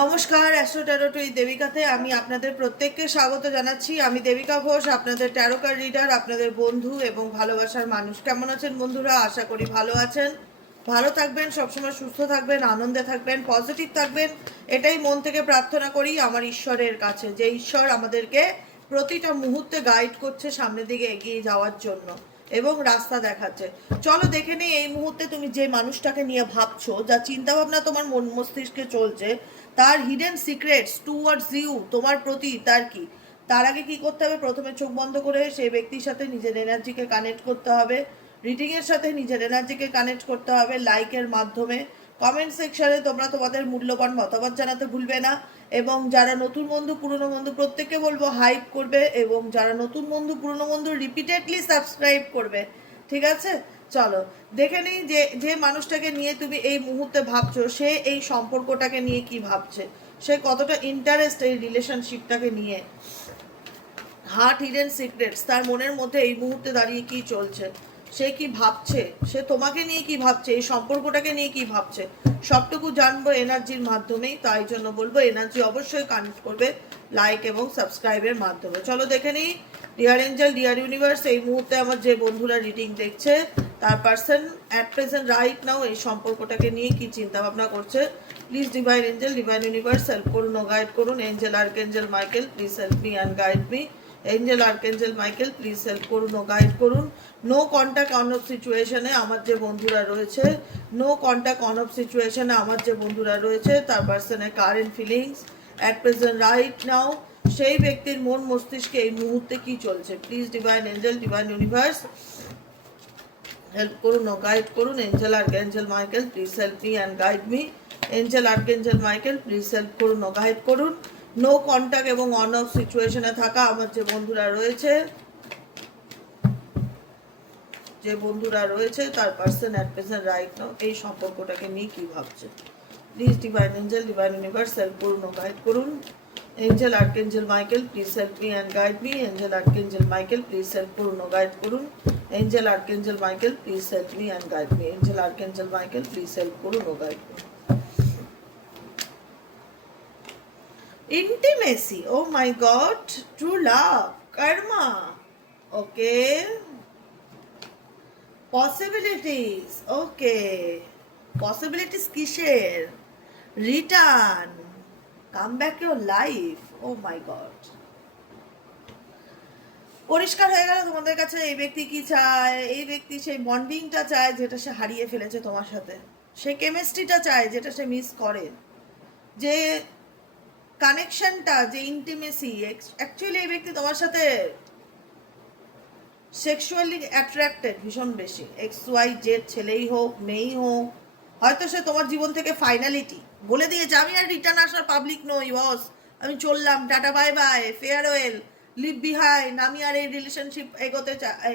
নমস্কার, astro taro two দেবিকাতে আমি আপনাদের প্রত্যেককে স্বাগত জানাচ্ছি। আমি দেবিকা ঘোষ, আপনাদের ট্যারো কার্ড রিডার, আপনাদের বন্ধু এবং ভালোবাসার মানুষ। কেমন আছেন বন্ধুরা? আশা করি ভালো আছেন। ভালো থাকবেন, সবসময় সুস্থ থাকবেন, আনন্দে থাকবেন, পজিটিভ থাকবেন, এটাই মন থেকে প্রার্থনা করি আমার ঈশ্বরের কাছে, যে ঈশ্বর আমাদেরকে প্রতিটা মুহূর্তে গাইড করছে সামনের দিকে এগিয়ে যাওয়ার জন্য এবং রাস্তা দেখাচ্ছে। চলো দেখে নিই এই মুহূর্তে তুমি যে মানুষটাকে নিয়ে ভাবছো, যা চিন্তা ভাবনা তোমার মন মস্তিষ্কে চলছে, তার হিডেন সিক্রেটস টুয়ার্ডস ইউ, তোমার প্রতি তার কি। তার আগে কি করতে হবে? প্রথমে চোখ বন্ধ করে সেই ব্যক্তির সাথে নিজের এনার্জিকে কানেক্ট করতে হবে, রিডিংয়ের সাথে নিজের এনার্জিকে কানেক্ট করতে হবে লাইকের মাধ্যমে। কমেন্ট সেকশনে তোমরা তোমাদের মূল্যবান মতামত জানাতে ভুলবে না। এবং যারা নতুন বন্ধু পুরনো বন্ধু প্রত্যেককে বলবো হাইপ করবে, এবং যারা নতুন বন্ধু পুরনো বন্ধু রিপিটেডলি সাবস্ক্রাইব করবে। ঠিক আছে, চলো দেখে নিই যে যে মানুষটাকে নিয়ে তুমি এই মুহূর্তে ভাবছো, সে এই সম্পর্কটাকে নিয়ে কি ভাবছে, সে কতটা ইন্টারেস্ট এই রিলেশনশিপটাকে নিয়ে। হার্ট হিডেন সিক্রেটস, তার মনের মধ্যে এই মুহূর্তে দাঁড়িয়ে কি চলছে, সে কি ভাবছে, সে তোমাকে নিয়ে কি ভাবছে, এই সম্পর্কটাকে নিয়ে কি ভাবছে, সবটুকু জানবো এনার্জির মাধ্যমেই। তাই জন্য বলবো এনার্জি অবশ্যই কানেক্ট করবে লাইক এবং সাবস্ক্রাইবের মাধ্যমে। চলো দেখে নিই। ডিয়ার এঞ্জেল, ডিয়ার ইউনিভার্স, এই মুহূর্তে আমার যে বন্ধুরা রিডিং দেখছে, তার person at present right now এই সম্পর্কটাকে নিয়ে কি চিন্তা ভাবনা করছে। Please divine angel, divine universe help করুন ও গাইড করুন। Angel archangel Michael please help me and guide me. Angel archangel Michael please help করুন ও গাইড করুন। নো কন্ট্যাক্ট অন অফ সিচুয়েশনে আমার যে বন্ধুরা রয়েছে, নো কন্ট্যাক্ট অন অফ সিচুয়েশনে আমার যে বন্ধুরা রয়েছে, তার পার্সনের current feelings at present right now, সেই ব্যক্তির মন মস্তিষ্কে এই মুহূর্তে কি চলছে। Please divine angel, divine universe help করুন ও গাইড করুন। Angel archangel Michael please help me and guide me. Angel archangel Michael please help করুন ও গাইড করুন। নো কন্ট্যাক্ট এবং অন অফ সিচুয়েশনে থাকা আমার যে বন্ধুরা রয়েছে, তার person at present right now এই সম্পর্কটাকে নিয়ে কি ভাবছে। Please divine angel, divine universe help করুন ও গাইড করুন। Angel archangel Michael please help me and guide me. Angel archangel Michael please help করুন ও গাইড করুন। Angel archangel Michael please help me and guide me. Angel archangel Michael please help করুন ও guide করুন। Intimacy, oh my god, true love, karma, okay, possibilities, okay, possibilities কিসের? Return, come back your life, oh my god. পরিষ্কার হয়ে গেল তোমাদের কাছে এই ব্যক্তি কি চায়। এই ব্যক্তি সেই বন্ডিংটা চায় যেটা সে হারিয়ে ফেলেছে তোমার সাথে, সে কেমিস্ট্রিটা চায় যেটা সে মিস করে, যে কানেকশনটা, যে ইন্টিমেসি। অ্যাকচুয়ালি এই ব্যক্তি তোমার সাথে সেক্সুয়ালি অ্যাট্রাক্টেড ভীষণ বেশি। এক্স ওয়াই জেড, ছেলেই হোক মেয়েই হোক, হয়তো সে তোমার জীবন থেকে ফাইনালিটি বলে দিয়েছে, আমি আর রিটার্ন আসার পাবলিক নই বস, আমি চললাম, tata bye bye, farewell, leave behind, আমি আর এই রিলেশনশিপ এগোতে চাই,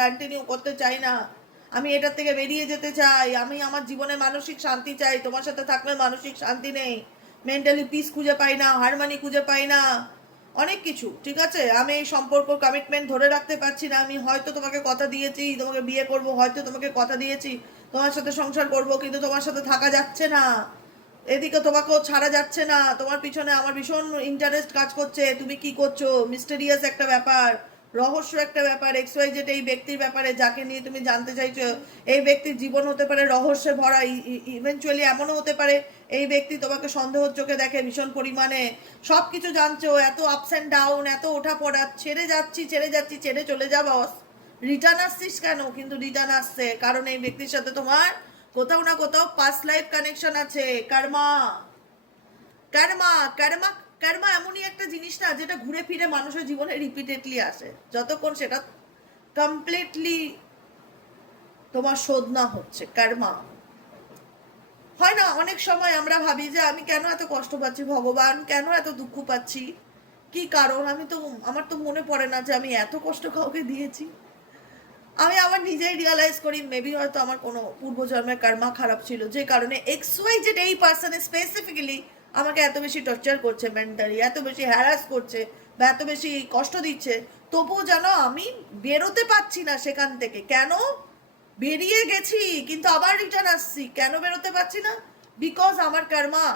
কন্টিনিউ করতে চাই না, আমি এটার থেকে বেরিয়ে যেতে চাই, আমি আমার জীবনে মানসিক শান্তি চাই, তোমার সাথে থাকলে মানসিক শান্তি নেই, মেন্টালি পিস খুঁজে পাই না, হারমানি খুঁজে পাই না, অনেক কিছু। ঠিক আছে, আমি এই সম্পর্ক কমিটমেন্ট ধরে রাখতে পারছি না, আমি হয়তো তোমাকে কথা দিয়েছি তোমাকে বিয়ে করব, হয়তো তোমাকে কথা দিয়েছি তোমার সাথে সংসার করব, কিন্তু তোমার সাথে থাকা যাচ্ছে না, এদিকে তোমাকেও ছাড়া যাচ্ছে না, তোমার পিছনে আমার ভীষণ ইন্টারেস্ট কাজ করছে, তুমি কি করছো, মিস্টেরিয়াস একটা ব্যাপার, রহস্য একটা ব্যাপার, এক্স ওয়াই জেড এই ব্যক্তির ব্যাপারে যাকে নিয়ে তুমি জানতে চাইছো। এই ব্যক্তির জীবন হতে পারে রহস্যে ভরা, ইভেনচুয়ালি এমনও হতে পারে এই ব্যক্তি তোমাকে সন্দেহর চোখে দেখে ভীষণ পরিমাণে। সব কিছু জানছো, এত আপস অ্যান্ড ডাউন, এত ওঠা পড়া, ছেড়ে যাচ্ছি ছেড়ে চলে যা বস, রিটার্ন আসছিস কেন? কিন্তু রিটার্ন আসছে কারণ এই ব্যক্তির সাথে তোমার কোথাও না কোথাও পাস্ট লাইফ কানেকশন আছে। কর্মা, কর্মা, কর্মা, কর্মা এমনই একটা জিনিস না যেটা ঘুরে ফিরে মানুষের জীবনে রিপিটেডলি আসে, যতক্ষণ সেটা কমপ্লিটলি তোমার শোধ না হচ্ছে। কর্মা হয় না, অনেক সময় আমরা ভাবি যে আমি কেন এত কষ্ট পাচ্ছি, ভগবান কেন এত দুঃখ পাচ্ছি, কি কারণ? আমার তো মনে পড়ে না যে আমি এত কষ্ট কাউকে দিয়েছি। আমি আবার নিজেই রিয়ালাইজ করি মেবি হয়তো আমার কোনো পূর্বজন্মের কর্মা খারাপ ছিল, যে কারণে এক্স ওয়াই জেড এই পার্সনে স্পেসিফিক্যালি আমাকে এত বেশি টর্চার করছে, মেন্টালি এত বেশি হ্যারাস করছে বা এত বেশি কষ্ট দিচ্ছে, তবুও যেন আমি বেরোতে পারছি না সেখান থেকে। কেন? বেরিয়ে গেছি কিন্তু আবার রিটার্ন আসছি, কেন বেরোতে পারছি না? বিকজ আমার কর্মা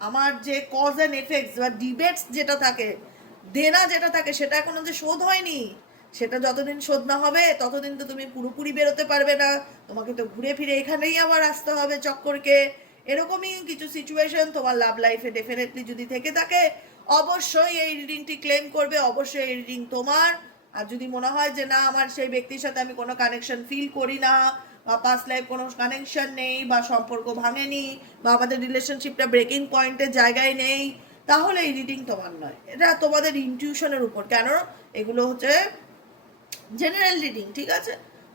আমার যে কজ অ্যান্ড এফেক্টস বা ডিবেটস যেটা থাকে, দেনা যেটা থাকে, সেটা এখনো যে শোধ হয়নি, সেটা যতদিন শোধ না হবে ততদিন তো তুমি পুরোপুরি বেরোতে পারবে না। তোমাকে তো ঘুরে ফিরে এখানেই আবার আসতে হবে চক্করকে। এরকমই কিছু সিচুয়েশন তোমার লাভ লাইফে ডেফিনেটলি যদি থেকে থাকে, অবশ্যই এই রিডিংটি ক্লেম করবে, অবশ্যই এই রিডিং তোমার। আর যদি মনে হয় যে না, আমার সেই ব্যক্তির সাথে আমি কোনো কানেকশন ফিল করি না, বা পাস্ট লাইফ কোনো কানেকশন নেই, বা সম্পর্ক ভাঙেনি, বা আমাদের রিলেশনশিপটা ব্রেকিং পয়েন্টের জায়গায় নেই, তাহলে এই রিডিং তোমার নয়। এটা তোমাদের ইনটিউশনের উপর, কেন এগুলো হচ্ছে জেনারেল রিডিং, ঠিক আছে?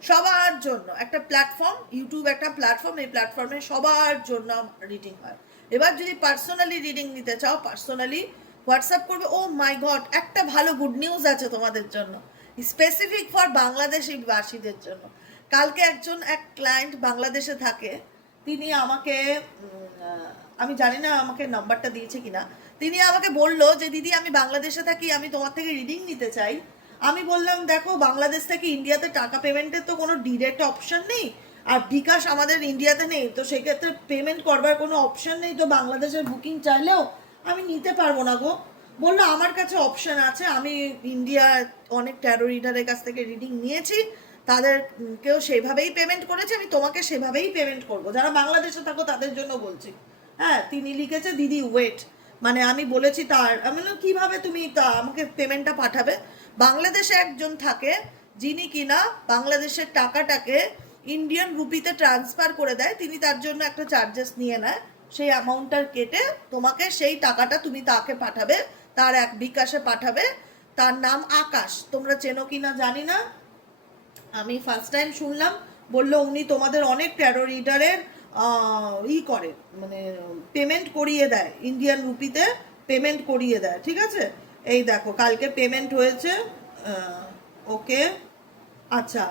সবার জন্য একটা প্ল্যাটফর্ম, ইউটিউব একটা প্ল্যাটফর্ম, এই প্ল্যাটফর্মে সবার জন্য রিডিং হয়। এবার যদি পার্সোনালি রিডিং নিতে চাও, পার্সোনালি হোয়াটসঅ্যাপ করবে। ও মাই গড, একটা ভালো গুড নিউজ আছে তোমাদের জন্য, স্পেসিফিক ফর বাংলাদেশি বাসীদের জন্য। কালকে এক ক্লায়েন্ট বাংলাদেশে থাকে, তিনি আমাকে আমি জানি না আমাকে নাম্বারটা দিয়েছে কিনা, তিনি আমাকে বললো যে দিদি আমি বাংলাদেশে থাকি, আমি তোমার থেকে রিডিং নিতে চাই। আমি বললাম দেখো, বাংলাদেশ থেকে ইন্ডিয়াতে টাকা পেমেন্টের তো কোনো ডিরেক্ট অপশন নেই, আর বিকাশ আমাদের ইন্ডিয়াতে নেই, তো সেক্ষেত্রে পেমেন্ট করবার কোনো অপশন নেই, তো বাংলাদেশের বুকিং চাইলেও আমি নিতে পারবো না গো। বললো আমার কাছে অপশন আছে, আমি ইন্ডিয়ার অনেক ট্যারো রিডারের কাছ থেকে রিডিং নিয়েছি, তাদেরকেও সেভাবেই পেমেন্ট করেছি, আমি তোমাকে সেভাবেই পেমেন্ট করবো, যারা বাংলাদেশে থাকো তাদের জন্য বলছি। হ্যাঁ, তিনি লিখেছে দিদি ওয়েট, মানে আমি বলেছি তার, আমি বললাম কীভাবে তুমি তা আমাকে পেমেন্টটা পাঠাবে? বাংলাদেশে একজন থাকে যিনি কিনা বাংলাদেশের টাকাটাকে ইন্ডিয়ান রুপিতে ট্রান্সফার করে দেয়, তিনি তার জন্য একটা চার্জেস নিয়ে নেয়, সেই অ্যামাউন্টটা কেটে তোমাকে সেই টাকাটা তুমি তাকে পাঠাবে, তার এক বিকাশে পাঠাবে। তার নাম আকাশ, তোমরা চেনো কিনা জানি না, আমি ফার্স্ট টাইম শুনলাম। বললো উনি তোমাদের অনেক ট্যারো রিডারের করে, মানে পেমেন্ট করিয়ে দেয়, ইন্ডিয়ান রুপিতে পেমেন্ট করিয়ে দেয়, ঠিক আছে? এই দেখো কালকে পেমেন্ট হয়েছে, ওকে, আচ্ছা,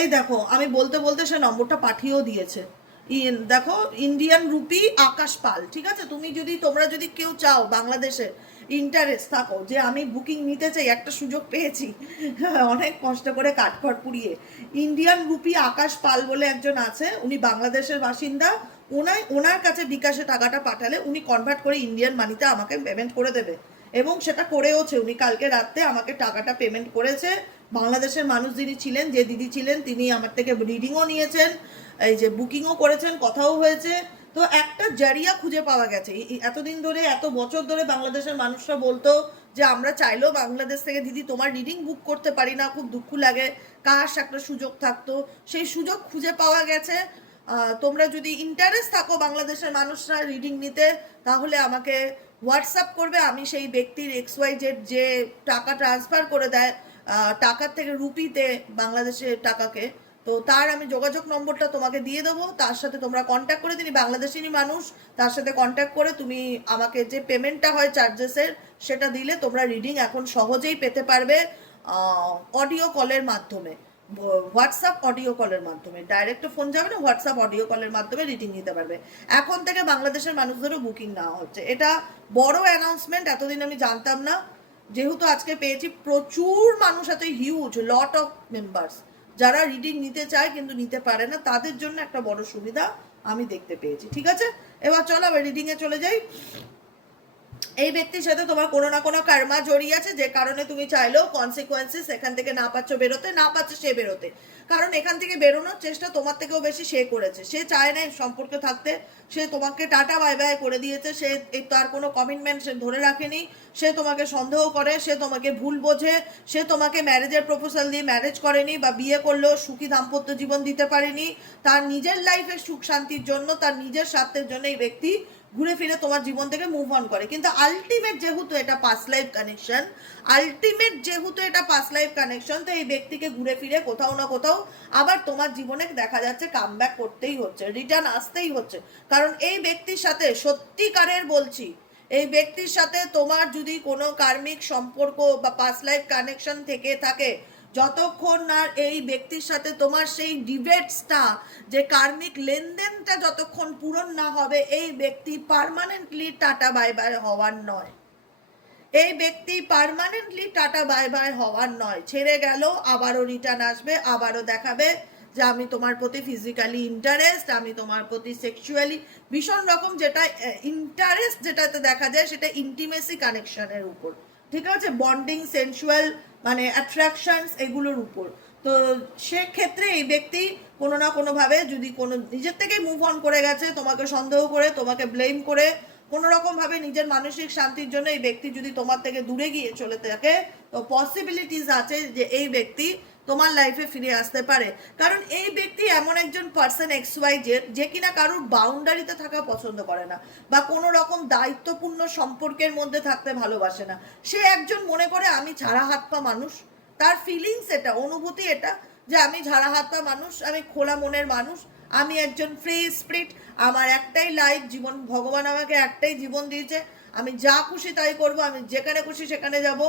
এই দেখো আমি বলতে বলতে সে নম্বরটা পাঠিয়েও দিয়েছে। দেখো ইন্ডিয়ান রুপি আকাশ পাল, ঠিক আছে? তোমরা যদি কেউ চাও বাংলাদেশে ইন্টারেস্ট থাকো যে আমি বুকিং নিতে চাই, একটা সুযোগ পেয়েছি অনেক কষ্ট করে কাঠখড় পুড়িয়ে, ইন্ডিয়ান রুপি আকাশ পাল বলে একজন আছে, উনি বাংলাদেশের বাসিন্দা। ওনার কাছে বিকাশে টাকাটা পাঠালে উনি কনভার্ট করে ইন্ডিয়ান মানিতে আমাকে পেমেন্ট করে দেবে, এবং সেটা করেওছে। উনি কালকে রাতে আমাকে টাকাটা পেমেন্ট করেছে। বাংলাদেশের মানুষ যিনি ছিলেন, যে দিদি ছিলেন, তিনি আমার থেকে রিডিংও নিয়েছেন, এই যে বুকিংও করেছেন, কথাও হয়েছে। তো একটা জারিয়া খুঁজে পাওয়া গেছে। এতদিন ধরে, এত বছর ধরে বাংলাদেশের মানুষরা বলতো যে আমরা চাইলেও বাংলাদেশ থেকে দিদি তোমার রিডিং বুক করতে পারি না, খুব দুঃখ লাগে, কাশ একটা সুযোগ থাকতো। সেই সুযোগ খুঁজে পাওয়া গেছে। তোমরা যদি ইন্টারেস্ট থাকো বাংলাদেশের মানুষরা রিডিং নিতে, তাহলে আমাকে হোয়াটসঅ্যাপ করবে। আমি সেই ব্যক্তির XYZ যে টাকা ট্রান্সফার করে দেয় টাকার থেকে রুপিতে বাংলাদেশের টাকাকে, তো তার আমি যোগাযোগ নম্বরটা তোমাকে দিয়ে দেবো, তার সাথে তোমরা কন্ট্যাক্ট করে, তিনি বাংলাদেশিনী মানুষ, তার সাথে কন্ট্যাক্ট করে তুমি আমাকে যে পেমেন্টটা হয় চার্জেসের, সেটা দিলে তোমরা রিডিং এখন সহজেই পেতে পারবে অডিও কলের মাধ্যমে, হোয়াটসঅ্যাপ অডিও কলের মাধ্যমে। ডাইরেক্ট ফোন যাবে না, হোয়াটসঅ্যাপ অডিও কলের মাধ্যমে রিডিং নিতে পারবে। এখন থেকে বাংলাদেশের মানুষদেরও বুকিং নেওয়া হচ্ছে, এটা বড় অ্যানাউন্সমেন্ট, এতদিন আমি জানতাম না। যেহেতু আজকে পেয়েছি, প্রচুর মানুষ আছে, হিউজ লট অফ মেম্বার্স যারা রিডিং নিতে চায় কিন্তু নিতে পারে না, তাদের জন্য একটা বড় সুবিধা আমি দেখতে পেয়েছি, ঠিক আছে? এবার চলো আবার রিডিংয়ে চলে যাই। এই ব্যক্তির সাথে তোমার কোনো না কোনো কর্মা জড়িয়ে আছে, যে কারণে তুমি চাইলেও কনসিকুয়েন্সেস এখান থেকে না পাচ্ছ বেরোতে, না পাচ্ছে সে বেরোতে, কারণ এখান থেকে বেরোনোর চেষ্টা তোমার থেকেও বেশি সে করেছে। সে চায় না সম্পর্কে থাকতে, সে তোমাকে টাটা বাই বাই করে দিয়েছে, সে তার কোনো কমিটমেন্ট সে ধরে রাখেনি, সে তোমাকে সন্দেহ করে, সে তোমাকে ভুল বোঝে, সে তোমাকে ম্যারেজের প্রপোজাল দিয়ে ম্যারেজ করেনি, বা বিয়ে করলেও সুখী দাম্পত্য জীবন দিতে পারেনি। তার নিজের লাইফের সুখ শান্তির জন্য, তার নিজের স্বার্থের জন্য এই ব্যক্তি ঘুরে ফিরে তোমার জীবন থেকে মুভ অন করে। কিন্তু আলটিমেট যেহেতু এটা পাস্ট লাইফ কানেকশন, তো এই ব্যক্তিকে ঘুরে ফিরে কোথাও না কোথাও আবার তোমার জীবনে দেখা যাচ্ছে কামব্যাক করতেই হচ্ছে, রিটার্ন আসতেই হচ্ছে। কারণ এই ব্যক্তির সাথে, সত্যিকারের বলছি, এই ব্যক্তির সাথে তোমার যদি কোনো কার্মিক সম্পর্ক বা পাস্ট লাইফ কানেকশন থেকে থাকে, যতক্ষণ না এই ব্যক্তির সাথে তোমার সেই ডিবেটসটা, যে কার্মিক লেনদেনটা যতক্ষণ পূরণ না হবে, এই ব্যক্তি পার্মানেন্টলি টাটা বাই বাই হওয়ার নয়। এই ব্যক্তি পার্মানেন্টলি টাটা বাই বাই হওয়ার নয়, ছেড়ে গেল, আবারও রিটার্ন আসবে, আবারও দেখাবে যে আমি তোমার প্রতি ফিজিক্যালি ইন্টারেস্ট, আমি তোমার প্রতি সেক্সুয়ালি ভীষণ রকম যেটা ইন্টারেস্ট যেটাতে দেখা যায় সেটা ইন্টিমেসি কানেকশনের উপর, ঠিক আছে, বন্ডিং, সেন্সুয়াল মানে অ্যাট্রাকশনস এগুলোর উপর। তো সেক্ষেত্রে এই ব্যক্তি কোনো না কোনোভাবে যদি কোনো নিজের থেকেই মুভ অন করে গেছে, তোমাকে সন্দেহ করে, তোমাকে ব্লেম করে, কোনো রকমভাবে নিজের মানসিক শান্তির জন্য এই ব্যক্তি যদি তোমার থেকে দূরে গিয়ে চলে থাকে, তো পসিবিলিটিস আছে যে এই ব্যক্তি তোমার লাইফে ফিরে আসতে পারে। কারণ এই ব্যক্তি এমন একজন পার্সন XY যে কিনা কারোর বাউন্ডারিতে থাকা পছন্দ করে না, বা কোনো রকম দায়িত্বপূর্ণ সম্পর্কের মধ্যে থাকতে ভালোবাসে না। সে একজন মনে করে আমি ছাড়া হাত পা মানুষ, তার ফিলিংস এটা, অনুভূতি এটা, যে আমি ঝাড়া হাত পা মানুষ, আমি খোলা মনের মানুষ, আমি একজন ফ্রি স্পিরিট, আমার একটাই লাইফ, জীবন ভগবান আমাকে একটাই জীবন দিয়েছে, আমি যা খুশি তাই করব, আমি যেখানে খুশি সেখানে যাব,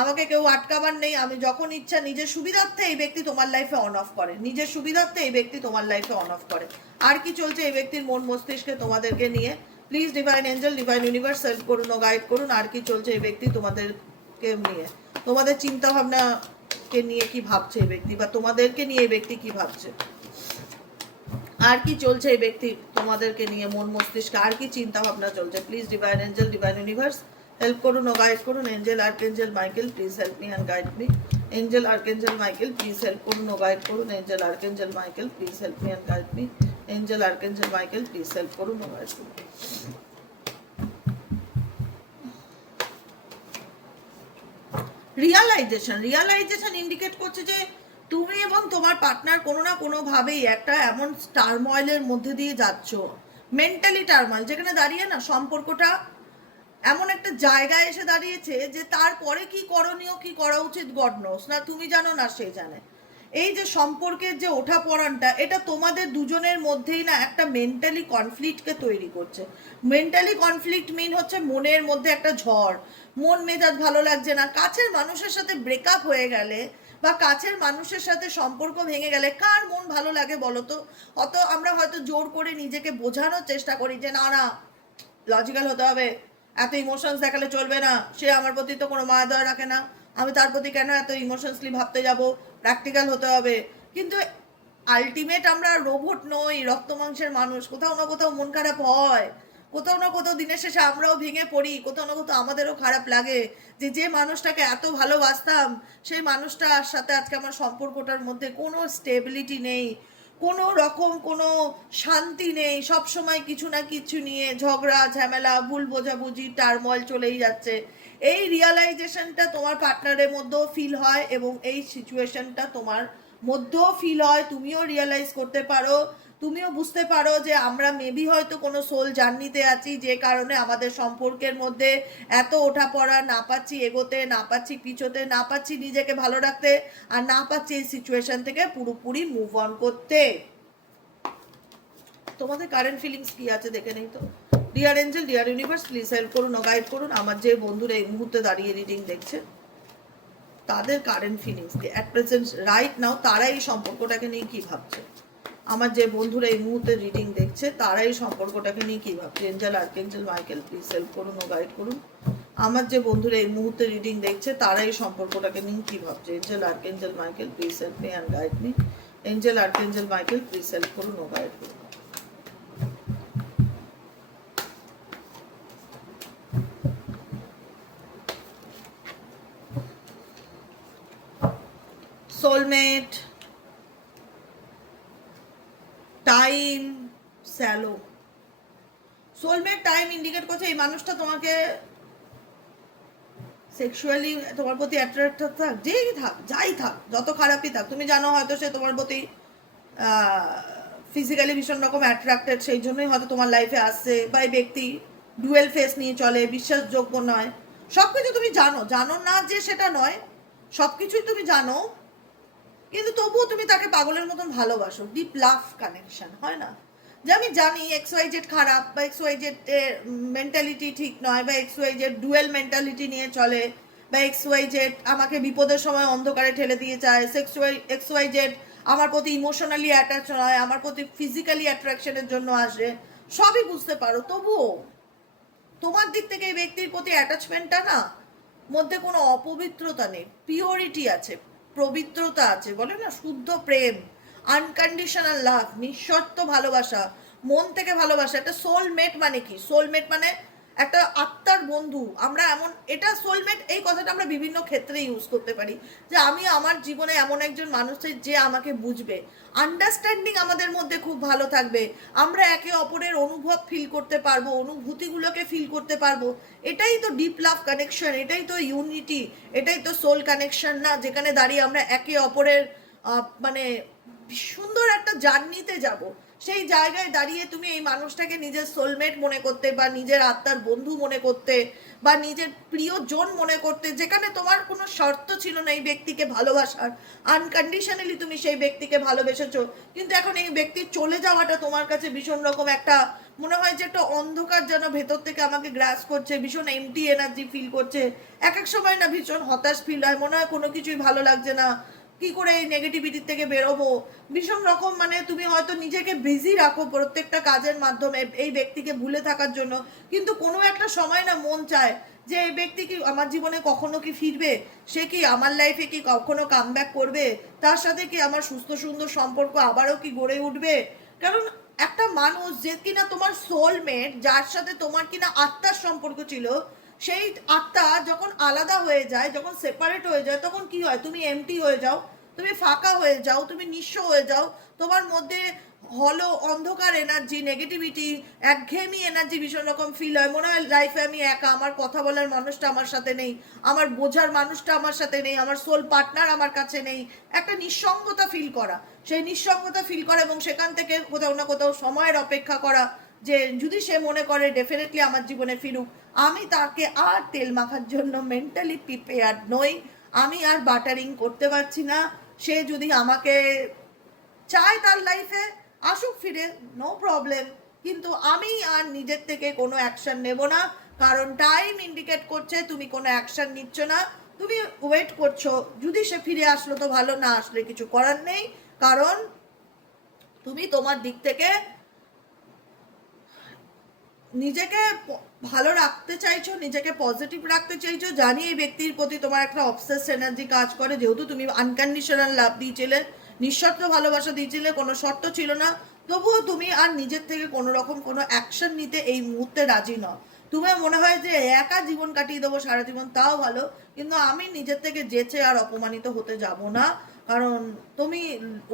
আমাকে কেউ আটকাবার নেই, আমি যখন ইচ্ছা নিজের সুবিধার্থে এই ব্যক্তি তোমার লাইফে অন অফ করে, নিজের সুবিধার্থে এই ব্যক্তি তোমার লাইফে অন অফ করে। আর কি চলছে এই ব্যক্তির মন মস্তিষ্কে তোমাদেরকে নিয়ে? Please divine angel, divine universe help করুন ও গাইড করুন। আর কি চলছে এই ব্যক্তি তোমাদেরকে নিয়ে, তোমাদের চিন্তা ভাবনাকে নিয়ে কি ভাবছে এই ব্যক্তি, বা তোমাদেরকে নিয়ে এই ব্যক্তি কি ভাবছে? আর কি চলছে এই ব্যক্তি তোমাদেরকে নিয়ে মন মস্তিষ্কে, আর কি চিন্তা ভাবনা চলছে? Please divine angel, divine universe help করুন ও গাইড করুন। Angel archangel Michael please help me and guide me. Angel archangel Michael please help করুন ও গাইড করুন। Angel archangel Michael please help me and guide me. Angel archangel Michael please help করুন ও guide করুন। Realisation indicate করছে যে তুমি এবং তোমার পার্টনার কোনো না কোনোভাবেই একটা এমন টার্ময়েলের মধ্যে দিয়ে যাচ্ছ, মেন্টালি টার্ময়েল, যেখানে দাঁড়িয়ে না সম্পর্কটা এমন একটা জায়গায় এসে দাঁড়িয়েছে যে তারপরে কি করণীয়, কি করা উচিত গড নোস, না তুমি জানো না সে জানে। এই যে সম্পর্কের যে ওঠা পড়ানটা, এটা তোমাদের দুজনের মধ্যেই না একটা মেন্টালি কনফ্লিক্টকে তৈরি করছে। মেন্টালি কনফ্লিক্ট মিন হচ্ছে মনের মধ্যে একটা ঝড়, মন মেজাজ ভালো লাগছে না। কাছের মানুষের সাথে ব্রেকআপ হয়ে গেলে বা কাছের মানুষের সাথে সম্পর্ক ভেঙে গেলে কার মন ভালো লাগে বলো তো? অত আমরা হয়তো জোর করে নিজেকে বোঝানোর চেষ্টা করি যে না না, লজিক্যাল হতে হবে, এত ইমোশনস দেখালে চলবে না, সে আমার প্রতি তো কোনো মায়া দয়া রাখে না, আমি তার প্রতি কেন এত ইমোশনসলি ভাবতে যাব, প্র্যাকটিক্যাল হতে হবে। কিন্তু আলটিমেট আমরা রোবট নই, রক্ত মাংসের মানুষ, কোথাও না কোথাও মন খারাপ হয়, কোথাও না কোথাও দিনের শেষে আমরাও ভেঙে পড়ি, কোথাও না কোথাও আমাদেরও খারাপ লাগে যে যে মানুষটাকে এত ভালোবাসতাম সেই মানুষটার সাথে আজকে আমার সম্পর্কটার মধ্যে কোনো স্টেবিলিটি নেই, কোনো রকম কোনো শান্তি নেই, সব সময় কিছু না কিছু নিয়ে ঝগড়া ঝামেলা, ভুল বোঝাবুঝি, টার্ময়েল চলেই যাচ্ছে। এই রিয়ালাইজেশনটা তোমার পার্টনারের মধ্যেও ফিল হয় এবং এই সিচুয়েশনটা তোমার মধ্যেও ফিল হয়, তুমিও রিয়ালাইজ করতে পারো, তুমিও বুঝতে পারো যে আমরা মেবি হয়তো কোনো সোল জার্নিতে আছি, যে কারণে আমাদের সম্পর্কের মধ্যে এত ওঠা পড়া, না পাচ্ছি এগোতে, না পাচ্ছি পিছোতে, না পাচ্ছি নিজেকে ভালো রাখতে, আর না পাচ্ছি এই সিচুয়েশন থেকে পুরোপুরি মুভ অন করতে। তোমাদের কারেন্ট ফিলিংস কি আছে দেখে নেই তো। Dear angel, deer universe please help করুন ও গাইড করুন। আমার যে বন্ধুরা এই মুহূর্তে দাঁড়িয়ে রিডিং দেখছে তাদের কারেন্ট ফিলিংস কি অ্যাট প্রেজেন্ট রাইট নাও, তারা এই সম্পর্কটাকে নিয়ে কি ভাবছে। আমার যে বন্ধুরা এই মুহূর্তে রিডিং দেখছে তারা এই সম্পর্কটাকে নিয়ে কি ভাবছে। Angel archangel Michael please help করুন ও গাইড করুন। আমার যে বন্ধুরা এই মুহূর্তে রিডিং দেখছে তারা এই সম্পর্কটাকে নিয়ে কি ভাবছে। Angel archangel Michael please help me and guide me. Angel archangel Michael please help করুন ও গাইড করুন। সোলমেট, টাইম, স্যালো। সোলমেট, টাইম ইন্ডিকেট করছে এই মানুষটা তোমাকে সেক্সুয়ালি তোমার প্রতি অ্যাট্রাক্টেড থাক, যেই থাক, যাই থাক, যত খারাপই থাক, তুমি জানো হয়তো সে তোমার প্রতি ফিজিক্যালি ভীষণ রকম অ্যাট্রাক্টেড, সেই জন্যই হয়তো তোমার লাইফে আসছে। বা এই ব্যক্তি ডুয়েল ফেস নিয়ে চলে, বিশ্বাসযোগ্য নয়, সব কিছু তুমি জানো, জানো না যে সেটা নয়, সব কিছুই তুমি জানো, কিন্তু তবুও তুমি তাকে পাগলের মতন ভালোবাসো। ডিপ লাভ কানেকশন হয় না, যে আমি জানি XYZ খারাপ, বা XYZ মেন্টালিটি ঠিক নয়, বা XYZ ডুয়েল মেন্টালিটি নিয়ে চলে, বা XYZ আমাকে বিপদের সময় অন্ধকারে ঠেলে দিয়ে যায়, XYZ আমার প্রতি ইমোশনালি অ্যাটাচ নয়, আমার প্রতি ফিজিক্যালি অ্যাট্রাকশনের জন্য আসে, সবই বুঝতে পারো, তবুও তোমার দিক থেকে এই ব্যক্তির প্রতি অ্যাটাচমেন্টটা না, মধ্যে কোনো অপবিত্রতা নেই, পিওরিটি আছে, পবিত্রতা আছে, বলে না শুদ্ধ প্রেম, আনকন্ডিশনাল লাভ, নিঃশর্ত ভালোবাসা, মন থেকে ভালোবাসা। একটা সোলমেট মানে কি? সোলমেট মানে একটা আত্মার বন্ধু। আমরা এমন, এটা সোলমেট এই কথাটা আমরা বিভিন্ন ক্ষেত্রে ইউজ করতে পারি, যে আমি আমার জীবনে এমন একজন মানুষের যে আমাকে বুঝবে, আন্ডারস্ট্যান্ডিং আমাদের মধ্যে খুব ভালো থাকবে, আমরা একে অপরের অনুভব ফিল করতে পারবো, অনুভূতিগুলোকে ফিল করতে পারবো। এটাই তো ডিপ লাভ কানেকশন, এটাই তো ইউনিটি, এটাই তো সোল কানেকশন না, যেখানে দাঁড়িয়ে আমরা একে অপরের মানে সুন্দর একটা জার্নিতে যাব। সেই জায়গায় দাঁড়িয়ে তুমি এই মানুষটাকে নিজের সোলমেট মনে করতে, বা নিজের আত্মার বন্ধু মনে করতে, বা নিজের প্রিয়জন মনে করতে, যেখানে তোমার কোনো শর্ত ছিল না এই ব্যক্তিকে ভালোবাসার, আনকন্ডিশনালি তুমি সেই ব্যক্তিকে ভালোবেসেছো, কিন্তু এখন এই ব্যক্তির চলে যাওয়াটা তোমার কাছে ভীষণ রকম একটা মনে হয় যে একটা অন্ধকার যেন ভেতর থেকে আমাকে গ্রাস করছে, ভীষণ এমটি এনার্জি ফিল করছে। এক এক সময় না ভীষণ হতাশ ফিল হয়, মনে হয় কোনো কিছুই ভালো লাগছে না, কি করে এই নেগেটিভিটির থেকে বেরোবো, ভীষণ রকম মানে তুমি হয়তো নিজেকে বিজি রাখো প্রত্যেকটা কাজের মাধ্যমে এই ব্যক্তিকে ভুলে থাকার জন্য, কিন্তু কোনো একটা সময় না মন চায় যে এই ব্যক্তি কি আমার জীবনে কখনো কি ফিরবে, সে কি আমার লাইফে কি কখনো কামব্যাক করবে, তার সাথে কি আমার সুস্থ সুন্দর সম্পর্ক আবারও কি গড়ে উঠবে। কারণ একটা মানুষ যে কিনা তোমার সোলমেট, যার সাথে তোমার কিনা আত্মার সম্পর্ক ছিল, সেই আত্মা যখন আলাদা হয়ে যায়, যখন সেপারেট হয়ে যায়, তখন কি হয়? তুমি এমটি হয়ে যাও, তুমি ফাঁকা হয়ে যাও, তুমি নিঃস্ব হয়ে যাও, তোমার মধ্যে হলো অন্ধকার এনার্জি, নেগেটিভিটি, একঘেয়েমি এনার্জি ভীষণ রকম ফিল হয়, মনে হয় লাইফে আমি একা, আমার কথা বলার মানুষটা আমার সাথে নেই, আমার বোঝার মানুষটা আমার সাথে নেই, আমার সোল পার্টনার আমার কাছে নেই, একটা নিঃসঙ্গতা ফিল করা, সেই নিঃসঙ্গতা ফিল করা, এবং সেখান থেকে কোথাও না কোথাও সময়ের অপেক্ষা করা, যে যদি সে মনে করে ডেফিনেটলি আমার জীবনে ফিরুক, আমি তাকে আর তেল মাখার জন্য মেন্টালি প্রিপেয়ার্ড নই, আমি আর বাটারিং করতে পারছি না। সে যদি আমাকে চায় তার লাইফে আসুক ফিরে, নো প্রবলেম, কিন্তু আমি আর নিজের থেকে কোনো অ্যাকশন নেব না, কারণ টাইম ইন্ডিকেট করছে তুমি কোনো অ্যাকশন নিচ্ছ না, তুমি ওয়েট করছো। যদি সে ফিরে আসলো তো ভালো, না আসলে কিছু করার নেই, কারণ তুমি তোমার দিক থেকে নিজেকে ভালো রাখতে চাইছো, নিজেকে পজিটিভ রাখতে চাইছো। জানি এই ব্যক্তির প্রতি তোমার একটা অবসেস এনার্জি কাজ করে, যেহেতু তুমি আনকন্ডিশনাল লাভ দিয়েছিলে, নিঃশর্ত ভালোবাসা দিয়েছিলে, কোনো শর্ত ছিল না, তবুও তুমি আর নিজের থেকে কোনো রকম কোনো অ্যাকশন নিতে এই মুহূর্তে রাজি নও। তোমার মনে হয় যে একা জীবন কাটিয়ে দেবো সারা জীবন, তাও ভালো, কিন্তু আমি নিজের থেকে যেচে আর অপমানিত হতে যাব না, কারণ তুমি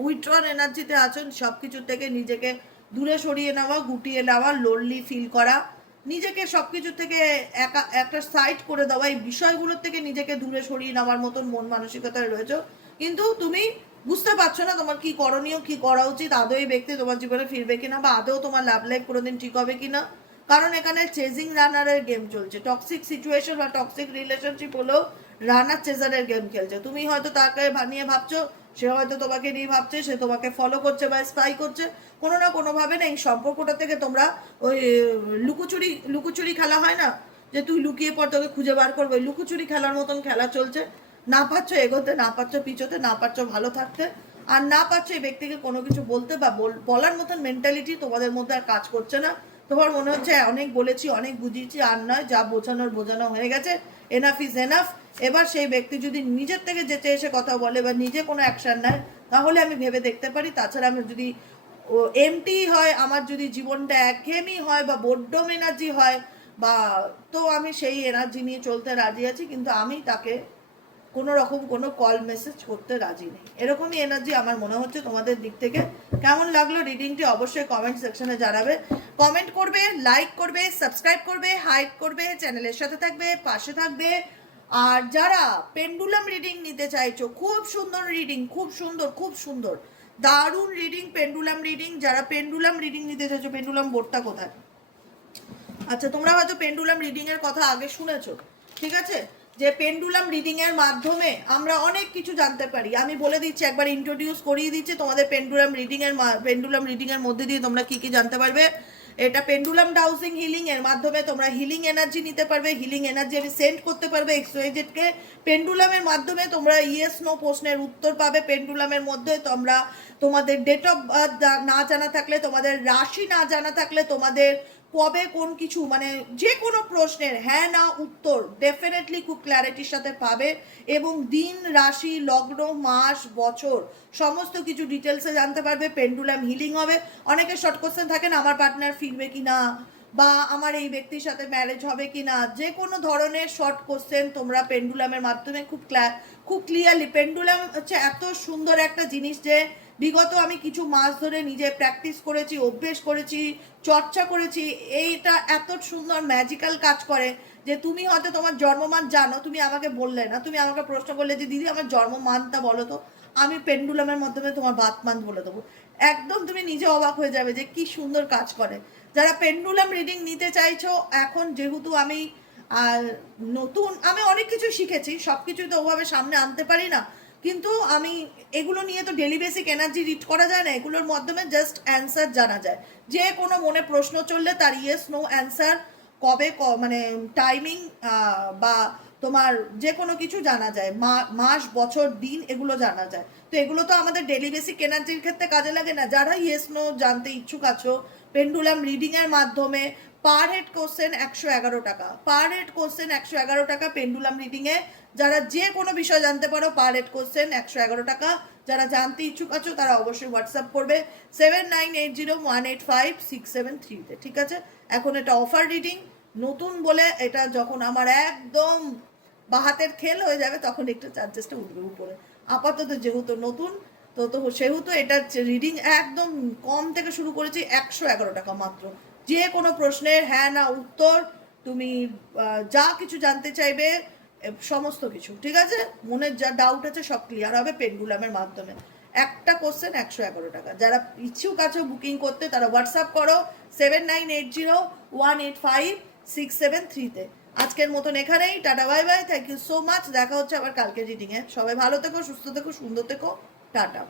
উইথড্রন এনার্জিতে আছো। সব কিছুর থেকে নিজেকে দূরে সরিয়ে নেওয়া, গুটিয়ে নেওয়া, লোনলি ফিল করা, নিজেকে সব কিছু থেকে একা একটা সাইড করে দেওয়া, এই বিষয়গুলোর থেকে নিজেকে দূরে সরিয়ে নেওয়ার মতন মন মানসিকতায় রয়েছে, কিন্তু তুমি বুঝতে পারছো না তোমার কি করণীয়, কি করা উচিত, আদৌ এই ব্যক্তি তোমার জীবনে ফিরবে কিনা, বা আদৌ তোমার লাভ লাইফ কোনোদিন ঠিক হবে কিনা। কারণ এখানে চেজিং রানারের গেম চলছে, টক্সিক সিচুয়েশন বা টক্সিক রিলেশনশিপ হলেও রানার চেজারের গেম খেলছে। তুমি হয়তো তাকে বানিয়ে ভাবছো, সে হয়তো তোমাকে নিয়ে ভাবছে, সে তোমাকে ফলো করছে বা স্পাই করছে, কোনো না কোনোভাবে না এই সম্পর্কটা থেকে তোমরা ওই লুকোচুরি লুকোচুরি খেলা হয় না, যে তুই লুকিয়ে পর তোকে খুঁজে বার করবে, লুকোচুরি খেলার মতন খেলা চলছে। না পারছো এগোতে, না পারছো পিছোতে, না পারছো ভালো থাকতে, আর না পারছো এই ব্যক্তিকে কোনো কিছু বলতে বা বলার মতন মেন্টালিটি তোমাদের মধ্যে আর কাজ করছে না। তোমার মনে হচ্ছে অনেক বলেছি, অনেক বুঝিয়েছি, আর নয়, যা বোঝানোর বোঝানো হয়ে গেছে, এনাফ ইজ এনাফ। এবার সেই ব্যক্তি যদি নিজের থেকে যেতে এসে কথা বলে বা নিজে কোনো অ্যাকশন নেয়, তাহলে আমি ভেবে দেখতে পারি। তাছাড়া আমি যদি এমটি হয়, আমার যদি জীবনটা একঘেয়েমি হয় বা বোর্ডম এনার্জি হয়, বা তো আমি সেই এনার্জি নিয়ে চলতে রাজি আছি, কিন্তু আমি তাকে কোনো রকম কোনো কল মেসেজ করতে রাজি নেই। এরকমই এনার্জি আমার মনে হচ্ছে তোমাদের দিক থেকে। কেমন লাগলো রিডিংটি অবশ্যই কমেন্ট সেকশনে জানাবে, কমেন্ট করবে, লাইক করবে, সাবস্ক্রাইব করবে, হাইপ করবে, চ্যানেলের সাথে থাকবে, পাশে থাকবে। আর যারা পেন্ডুলাম রিডিং নিতে চাইছো, খুব সুন্দর রিডিং, খুব সুন্দর, খুব সুন্দর, দারুণ রিডিং, পেন্ডুলাম রিডিং, যারা পেন্ডুলাম রিডিং নিতে চাইছো, পেন্ডুলাম বোর্ডটা কোথায়? আচ্ছা, তোমরা হয়তো পেন্ডুলাম রিডিং এর কথা আগে শুনেছো, ঠিক আছে, যে পেন্ডুলাম রিডিং এর মাধ্যমে আমরা অনেক কিছু জানতে পারি। আমি বলে দিচ্ছি, একবার ইন্ট্রোডিউস করিয়ে দিচ্ছি তোমাদের পেন্ডুলাম রিডিং এর মধ্যে দিয়ে তোমরা কি কি জানতে পারবে। এটা পেন্ডুলাম ডাউজিং হিলিং এর মাধ্যমে তোমরা হিলিং এনার্জি নিতে পারবে, হিলিং এনার্জি আমি সেন্ড করতে পারবে XYZ কে। পেন্ডুলামের মাধ্যমে তোমরা ইয়েস নো প্রশ্নের উত্তর পাবে। পেন্ডুলামের মধ্যে তোমরা তোমাদের ডেট অফ বার্থ না জানা থাকলে, তোমাদের রাশি না জানা থাকলে, তোমাদের কবে কোন কিছু মানে যে কোনো প্রশ্নের হ্যাঁ না উত্তর ডেফিনেটলি খুব ক্ল্যারিটির সাথে পাবে, এবং দিন, রাশি, লগ্ন, মাস, বছর সমস্ত কিছু ডিটেলসে জানতে পারবে। পেন্ডুলাম হিলিং হবে। অনেকে শর্ট কোশ্চেন থাকেন, আমার পার্টনার ফিরবে কি না, বা আমার এই ব্যক্তির সাথে ম্যারেজ হবে কি না, যে কোনো ধরনের শর্ট কোশ্চেন তোমরা পেন্ডুলামের মাধ্যমে খুব ক্লিয়ারলি। পেন্ডুলাম হচ্ছে এত সুন্দর একটা জিনিস যে বিগত আমি কিছু মাস ধরে নিজে প্র্যাকটিস করেছি, অভ্যেস করেছি, চর্চা করেছি। এইটা এত সুন্দর ম্যাজিক্যাল কাজ করে যে তুমি হয়তো তোমার জন্মমান জানো, তুমি আমাকে বললে না, তুমি আমাকে প্রশ্ন করলে যে দিদি আমার জন্মমানটা বলো তো, আমি পেন্ডুলামের মাধ্যমে তোমার বাতমান বলে দেবো। একদম তুমি নিজে অবাক হয়ে যাবে যে কি সুন্দর কাজ করে। যারা পেন্ডুলাম রিডিং নিতে চাইছো, এখন যেহেতু আমি নতুন, আমি অনেক কিছু শিখেছি, সব কিছুই তো ওভাবে সামনে আনতে পারি না, কিন্তু আমি এগুলো নিয়ে তো ডেলি বেসিক এনার্জি রিড করা যায় না, এগুলোর মাধ্যমে জাস্ট অ্যান্সার জানা যায়। যে কোনো মনে প্রশ্ন চললে তার ইয়েস নো অ্যান্সার, কবে মানে টাইমিং বা তোমার যে কোনো কিছু জানা যায়, মাস, বছর, দিন, এগুলো জানা যায়। তো এগুলো তো আমাদের ডেলি বেসিক এনার্জির ক্ষেত্রে কাজে লাগে না। যারা ইয়েস নো জানতে ইচ্ছুক আছো, পেন্ডুলাম রিডিংয়ের মাধ্যমে পার হেড কোশ্চেন 111 টাকা, পার হেড কোশ্চেন 111 টাকা পেন্ডুলাম রিডিংয়ে। যারা যে কোনো বিষয় জানতে পারো, পার হেড কোশ্চেন 111 টাকা। যারা জানতে ইচ্ছুক আছো তারা অবশ্যই হোয়াটসঅ্যাপ করবে 7980185673-তে, ঠিক আছে? এখন এটা অফার রিডিং, নতুন বলে এটা যখন আমার একদম বাহাতের খেল হয়ে যাবে তখন একটু চার্জেসটা উঠবে উপরে। আপাতত যেহেতু নতুন, তো সেহেতু এটা রিডিং একদম কম থেকে শুরু করেছি, 111 টাকা মাত্র। যে কোনো প্রশ্নের হ্যাঁ না উত্তর, তুমি যা কিছু জানতে চাইবে সমস্ত কিছু, ঠিক আছে? মনের যা ডাউট আছে সব ক্লিয়ার হবে পেন্ডুলামের মাধ্যমে। একটা কোশ্চেন 111 টাকা। যারা ইচ্ছুক আছো বুকিং করতে তারা হোয়াটসঅ্যাপ করো 7980185673-তে। আজকের মতন এখানেই, tata bye bye, thank you so much. দেখা হচ্ছে আবার কালকে রিডিংয়ে। সবাই ভালো থেকো, সুস্থ থেকো, সুন্দর থেকো, টাটা।